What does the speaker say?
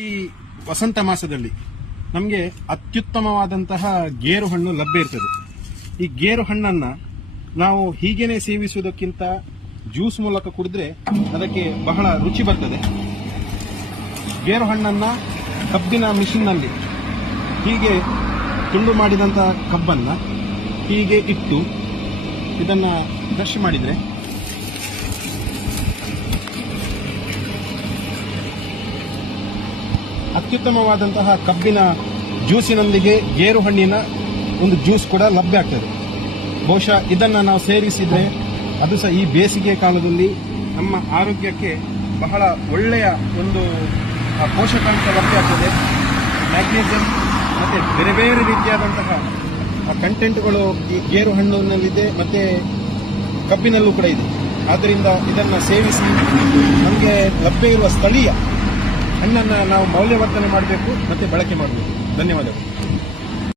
ಈ ವಸಂತ ಮಾಸದಲ್ಲಿ ನಮಗೆ ಅತ್ಯುತ್ತಮವಾದಂತಹ ಗೇರು ಹಣ್ಣು ಲಭ್ಯ ಇರ್ತದೆ. ಈ ಗೇರು ಹಣ್ಣನ್ನ ನಾವು ಹೀಗೇನೆ ಸೇವಿಸುವುದಕ್ಕಿಂತ ಜ್ಯೂಸ್ ಮೂಲಕ ಕುಡಿದ್ರೆ ಅದಕ್ಕೆ ಬಹಳ ರುಚಿ ಬರ್ತದೆ. ಗೇರು ಹಣ್ಣನ್ನ ಕಬ್ಬಿನ ಮಿಷಿನ್ನಲ್ಲಿ ಹೀಗೆ ತುಂಡು ಮಾಡಿದಂತಹ ಕಬ್ಬನ್ನ ಹೀಗೆ ಇಟ್ಟು ಇದನ್ನ ಕ್ರಷ್ ಮಾಡಿದ್ರೆ ಅತ್ಯುತ್ತಮವಾದಂತಹ ಕಬ್ಬಿನ ಜ್ಯೂಸಿನೊಂದಿಗೆ ಗೇರು ಹಣ್ಣಿನ ಒಂದು ಜ್ಯೂಸ್ ಕೂಡ ಲಭ್ಯ ಆಗ್ತದೆ. ಬಹುಶಃ ಇದನ್ನು ನಾವು ಸೇರಿಸಿದ್ರೆ ಅದು ಸಹ ಈ ಬೇಸಿಗೆ ಕಾಲದಲ್ಲಿ ನಮ್ಮ ಆರೋಗ್ಯಕ್ಕೆ ಬಹಳ ಒಳ್ಳೆಯ ಒಂದು ಪೋಷಕಾಂಶ ಲಭ್ಯ ಆಗ್ತದೆ. ಮ್ಯಾಗ್ನೀಸಿಯಂ ಮತ್ತು ಬೇರೆ ಬೇರೆ ರೀತಿಯಾದಂತಹ ಕಂಟೆಂಟ್ಗಳು ಈ ಗೇರು ಹಣ್ಣಿನಲ್ಲಿದೆ ಮತ್ತು ಕಬ್ಬಿನಲ್ಲೂ ಕೂಡ ಇದೆ. ಆದ್ದರಿಂದ ಇದನ್ನು ಸೇವಿಸಿ ನಮಗೆ ಲಭ್ಯ ಇರುವ ಸ್ಥಳೀಯ ಹಣ್ಣನ್ನು ನಾವು ಮೌಲ್ಯವರ್ಧನೆ ಮಾಡಬೇಕು ಮತ್ತು ಬಳಕೆ ಮಾಡಬೇಕು. ಧನ್ಯವಾದಗಳು.